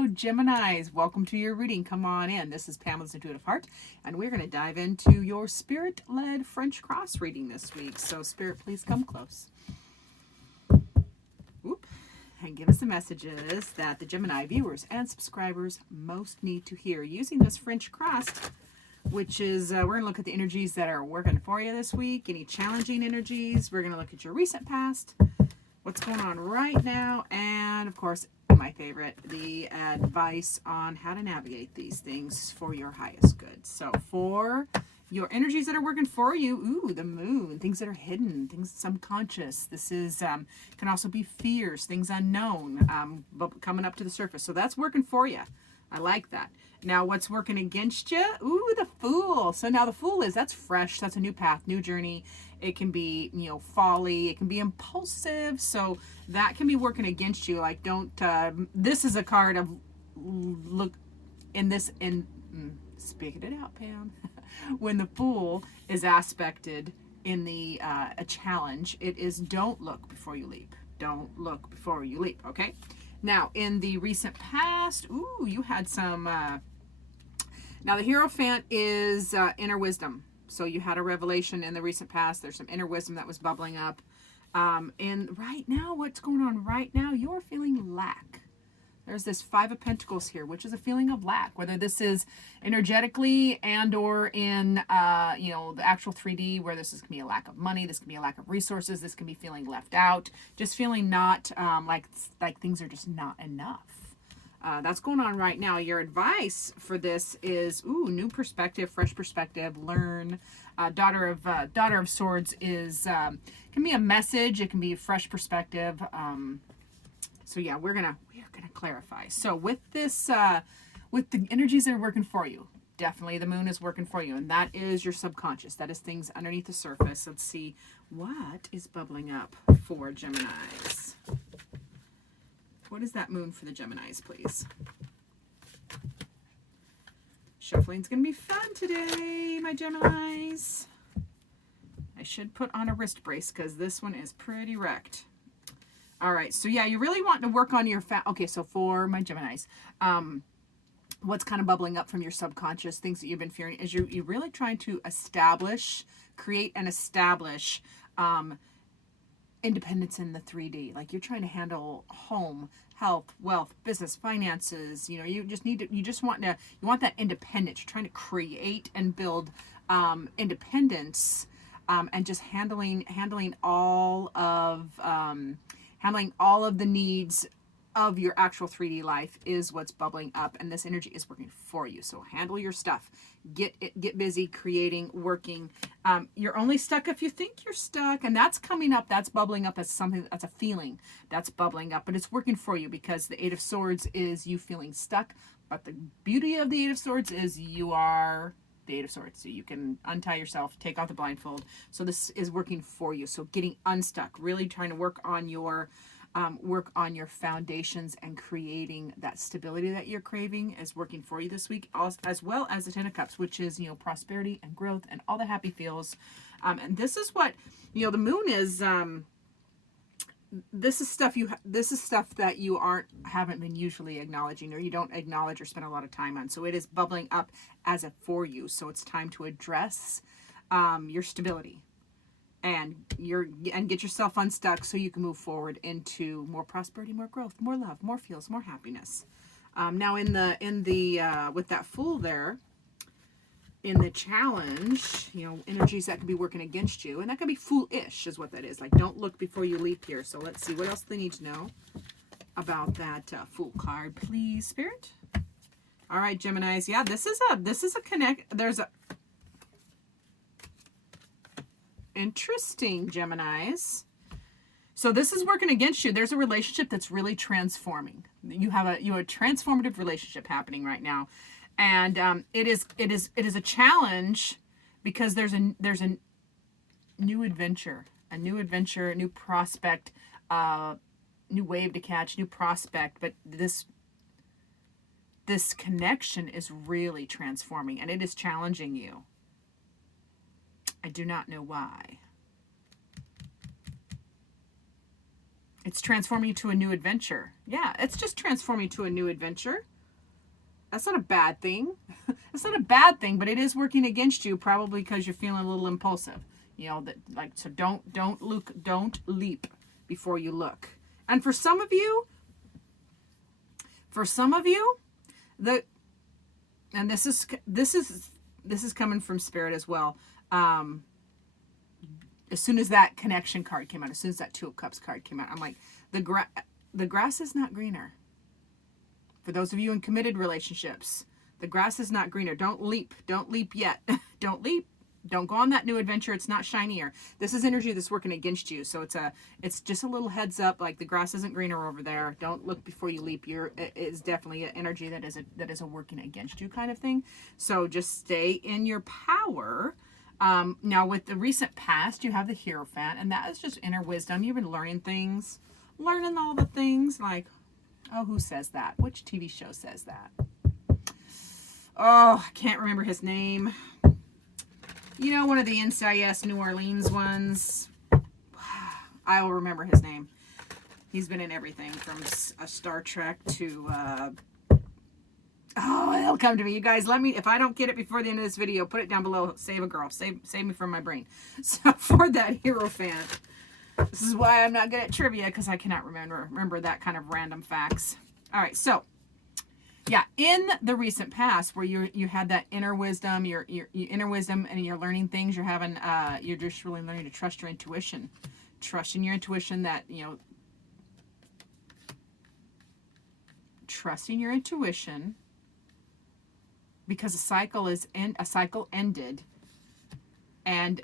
Hello, Geminis. Welcome to your reading. Come on in. This is Pamela's Intuitive Heart, and we're going to dive into your Spirit-led French cross reading this week. So, Spirit, please come close. Whoop. And give us the messages that the Gemini viewers and subscribers most need to hear using this French cross, which is, we're going to look at the energies that are working for you this week, any challenging energies. We're going to look at your recent past, what's going on right now, and of course, my favorite, the advice on how to navigate these things for your highest good. So for your energies that are working for you, ooh, the moon, things that are hidden, things subconscious. This is can also be fears, things unknown, but coming up to the surface. So that's working for you. I like that. Now, what's working against you? Ooh, the Fool. So now the Fool that's fresh. That's a new path, new journey. It can be, folly. It can be impulsive. So that can be working against you. Like, don't, this is a card of, look, speaking it out, Pam. When the Fool is aspected in the, a challenge, it is don't look before you leap. Don't look before you leap, okay? Now, in the recent past, ooh, you had some, now the Hierophant is inner wisdom. So you had a revelation in the recent past. There's some inner wisdom that was bubbling up. And right now, what's going on right now, you're feeling lack. There's this Five of Pentacles here, which is a feeling of lack, whether this is energetically and or in, the actual 3D, where this can be a lack of money, this can be a lack of resources, this can be feeling left out, just feeling not like things are just not enough. That's going on right now. Your advice for this is, ooh, new perspective, fresh perspective, learn. Daughter of Swords is, can be a message. It can be a fresh perspective. So yeah, we're gonna clarify. So with this, with the energies that are working for you, definitely the moon is working for you, and that is your subconscious. That is things underneath the surface. Let's see what is bubbling up for Geminis. What is that moon for the Geminis, please? Shuffling's gonna be fun today, my Geminis. I should put on a wrist brace because this one is pretty wrecked. All right, so yeah, you're really wanting to work on your okay, so for my Geminis, what's kind of bubbling up from your subconscious, things that you've been fearing, is you're really trying to create and establish independence in the 3D. Like, you're trying to handle home, health, wealth, business, finances. You want that independence. You're trying to create and build independence, and just handling all of the needs of your actual 3D life is what's bubbling up, and this energy is working for you. So handle your stuff, get busy creating, working. You're only stuck if you think you're stuck, and that's coming up, that's bubbling up as something, that's a feeling that's bubbling up, but it's working for you because the Eight of Swords is you feeling stuck, but the beauty of the Eight of Swords is you are the Eight of Swords, so you can untie yourself, take off the blindfold. So this is working for you. So getting unstuck, really trying to work on your foundations and creating that stability that you're craving is working for you this week, as well as the Ten of Cups, which is, prosperity and growth and all the happy feels. And this is what, the moon is, this is stuff that you haven't been usually acknowledging, or you don't acknowledge or spend a lot of time on. So it is bubbling up as a for you. So it's time to address your stability and get yourself unstuck so you can move forward into more prosperity, more growth, more love, more feels, more happiness. Now in the with that Fool there, in the challenge, energies that can be working against you, and that can be foolish is what that is. Like, don't look before you leap here. So let's see what else they need to know about that Fool card, please, Spirit. All right, Geminis. Yeah, this is a connect. There's a interesting, Geminis. So this is working against you. There's a relationship that's really transforming. You have a transformative relationship happening right now. And it is a challenge because there's a new adventure, a new prospect, new wave to catch, new prospect. But this connection is really transforming, and it is challenging you. I do not know why. It's transforming you to a new adventure. Yeah, it's just transforming you to a new adventure. That's not a bad thing. It's not a bad thing, but it is working against you, probably because you're feeling a little impulsive. You know, that, like, so don't leap before you look. And for some of you, the and this is coming from spirit as well. As soon as that connection card came out, as soon as that Two of Cups card came out, I'm like, the grass is not greener. For those of you in committed relationships, the grass is not greener. Don't leap. Don't leap yet. Don't leap. Don't go on that new adventure. It's not shinier. This is energy that's working against you. So it's just a little heads up, like the grass isn't greener over there. Don't look before you leap. It's definitely an energy that is a working against you kind of thing. So just stay in your power. Now with the recent past, you have the Hierophant, and that is just inner wisdom. You've been learning things, learning all the things like, oh, who says that? Which TV show says that? Oh, I can't remember his name. You know, one of the NCIS New Orleans ones. I will remember his name. He's been in everything from a Star Trek to... oh, it'll come to me. You guys, let me... If I don't get it before the end of this video, put it down below. Save a girl. Save me from my brain. So for that Hierophant, this is why I'm not good at trivia, because I cannot remember that kind of random facts. All right, so... yeah, in the recent past, where you had that inner wisdom, your inner wisdom, and you're learning things, you're just really learning to trust your intuition, trusting your intuition that trusting your intuition, because a cycle ended, and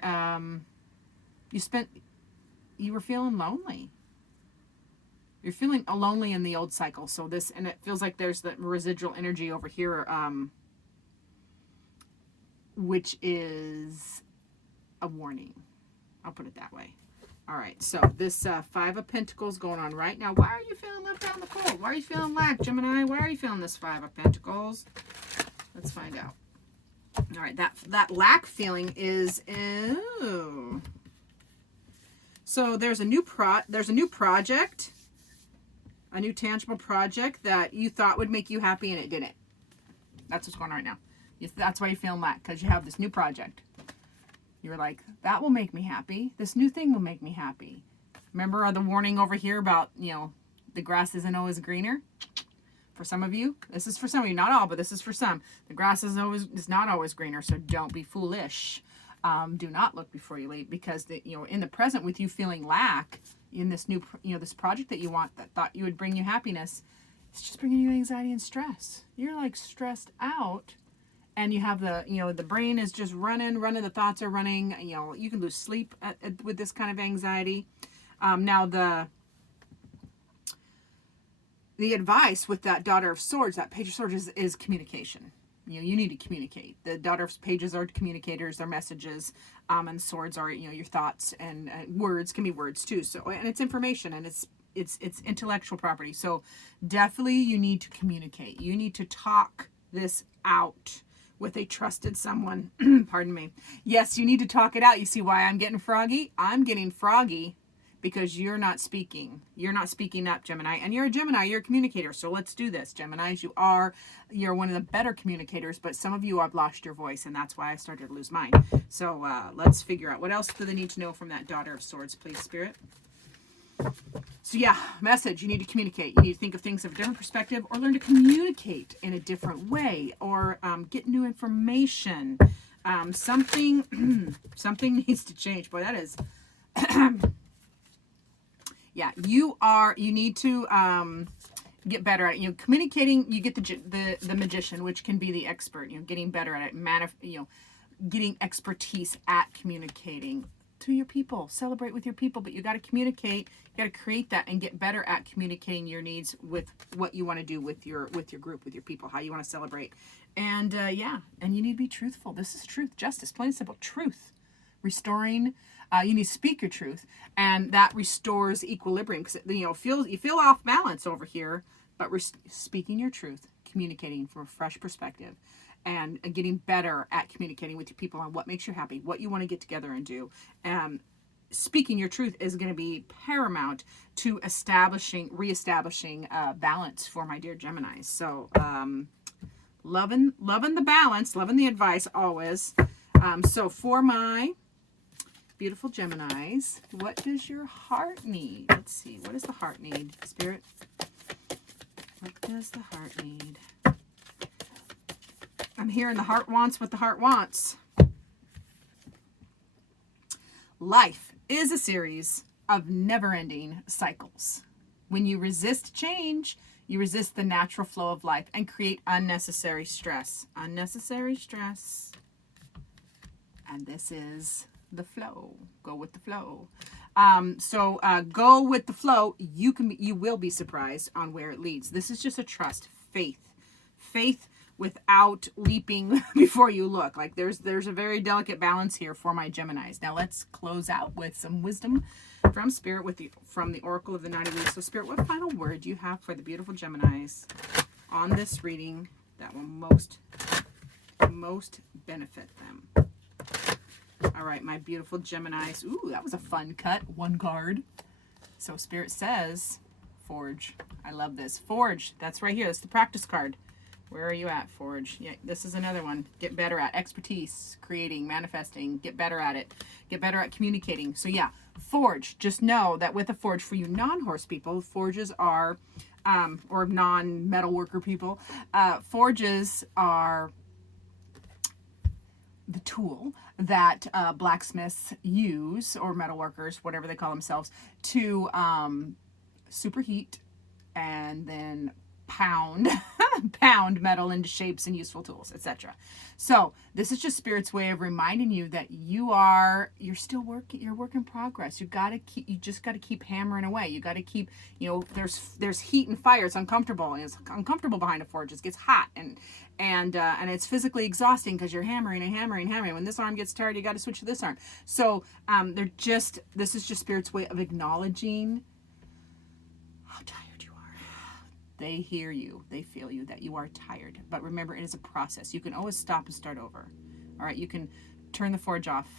you were feeling lonely. You're feeling lonely in the old cycle. So and it feels like there's the residual energy over here, which is a warning. I'll put it that way. All right. So this Five of Pentacles going on right now. Why are you feeling left out in the cold? Why are you feeling lack, Gemini? Why are you feeling this Five of Pentacles? Let's find out. All right. That lack feeling is, ooh. So there's a new project. A new tangible project that you thought would make you happy, and it didn't. That's what's going on right now. That's why you're feeling lack, because you have this new project. You're like, that will make me happy. This new thing will make me happy. Remember the warning over here about, the grass isn't always greener? For some of you, this is for some of you, not all, but this is for some. The grass is not always greener, so don't be foolish. Do not look before you leap, because in the present, with you feeling lack in this new, this project that you want, that thought you would bring you happiness, it's just bringing you anxiety and stress. You're like stressed out, and you have the brain is just running, the thoughts are running. You can lose sleep with this kind of anxiety. Now the advice with that Daughter of Swords, that Page of Swords, is communication. You need to communicate. The Daughter of Pages are communicators, they're messages, and swords are, your thoughts, and words can be words too. So, and it's information, and it's intellectual property. So definitely you need to communicate. You need to talk this out with a trusted someone. Pardon me. Yes, you need to talk it out. You see why I'm getting froggy? I'm getting froggy because you're not speaking. You're not speaking up, Gemini. And you're a Gemini. You're a communicator. So let's do this, Geminis. You're one of the better communicators, but some of you have lost your voice, and that's why I started to lose mine. So let's figure out. What else do they need to know from that Daughter of Swords, please, Spirit? So yeah, message. You need to communicate. You need to think of things of a different perspective, or learn to communicate in a different way, or get new information. Something needs to change. Boy, that is... yeah, you need to get better at it. Communicating. You get the magician, which can be the expert. Getting better at it. Getting expertise at communicating to your people. Celebrate with your people, but you got to communicate. You got to create that and get better at communicating your needs with what you want to do with your group, with your people, how you want to celebrate. And and you need to be truthful. This is truth, justice, plain and simple. Truth, restoring. You need to speak your truth, and that restores equilibrium, because you feel off balance over here. But speaking your truth, communicating from a fresh perspective, and getting better at communicating with your people on what makes you happy, what you want to get together and do. speaking your truth is going to be paramount to reestablishing balance for my dear Geminis. So loving the balance, loving the advice always. So for my beautiful Geminis, what does your heart need? Let's see. What does the heart need, Spirit? What does the heart need? I'm hearing the heart wants what the heart wants. Life is a series of never-ending cycles. When you resist change, you resist the natural flow of life and create unnecessary stress. Unnecessary stress. And this is the flow. Go with the flow. So go with the flow. You will be surprised on where it leads. This is just a trust, faith without leaping before you look. Like there's a very delicate balance here for my Geminis. Now let's close out with some wisdom from Spirit from the Oracle of the 90 Weeks. So Spirit, what final word do you have for the beautiful Geminis on this reading that will most benefit them? All right, my beautiful Geminis. Ooh, that was a fun cut. One card. So Spirit says, Forge. I love this. Forge. That's right here. That's the practice card. Where are you at, Forge? Yeah, this is another one. Get better at expertise, creating, manifesting. Get better at it. Get better at communicating. So yeah, Forge. Just know that with a Forge, for you non-horse people, Forges are, or non-metal worker people, Forges are the tool that blacksmiths use, or metalworkers, whatever they call themselves, to superheat and then pound metal into shapes and useful tools, etc. So this is just Spirit's way of reminding you that you're still working. You're work in progress. You just got to keep hammering away. You got to keep, there's heat and fire. It's uncomfortable, and it's uncomfortable behind a forge. It gets hot and it's physically exhausting because you're hammering and hammering and hammering. When this arm gets tired, you got to switch to this arm. So this is just Spirit's way of acknowledging how tired you are. They hear you, they feel you, that you are tired. But remember, it is a process. You can always stop and start over. All right, you can turn the forge off.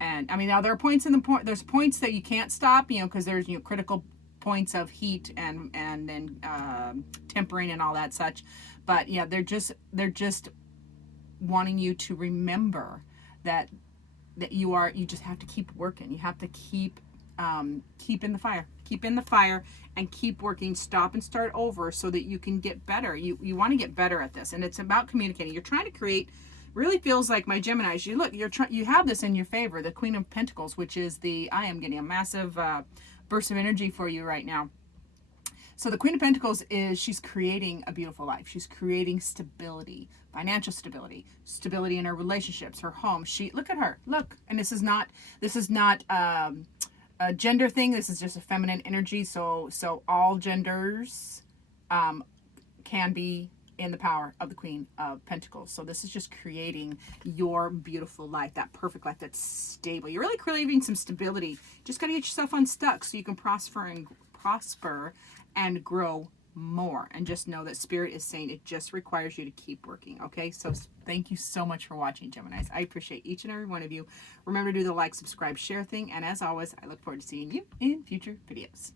And I mean, now there are points there's points that you can't stop, because there's critical points of heat and then tempering and all that such. But yeah, they're just wanting you to remember that you just have to keep working. You have to keep in the fire. Keep in the fire and keep working. Stop and start over so that you can get better. You want to get better at this, and it's about communicating. You're trying to create. Really feels like my Geminis. You have this in your favor, the Queen of Pentacles, which is I am getting a massive burst of energy for you right now. So the Queen of Pentacles she's creating a beautiful life. She's creating stability, financial stability in her relationships, her home. Look at her. Look, and this is not a gender thing. This is just a feminine energy. So all genders can be in the power of the Queen of Pentacles. So this is just creating your beautiful life, that perfect life that's stable. You're really craving some stability. Just got to get yourself unstuck so you can prosper and grow more. And just know that Spirit is saying it just requires you to keep working. Okay, so thank you so much for watching, Geminis. I appreciate each and every one of you. Remember to do the like, subscribe, share thing. And as always, I look forward to seeing you in future videos.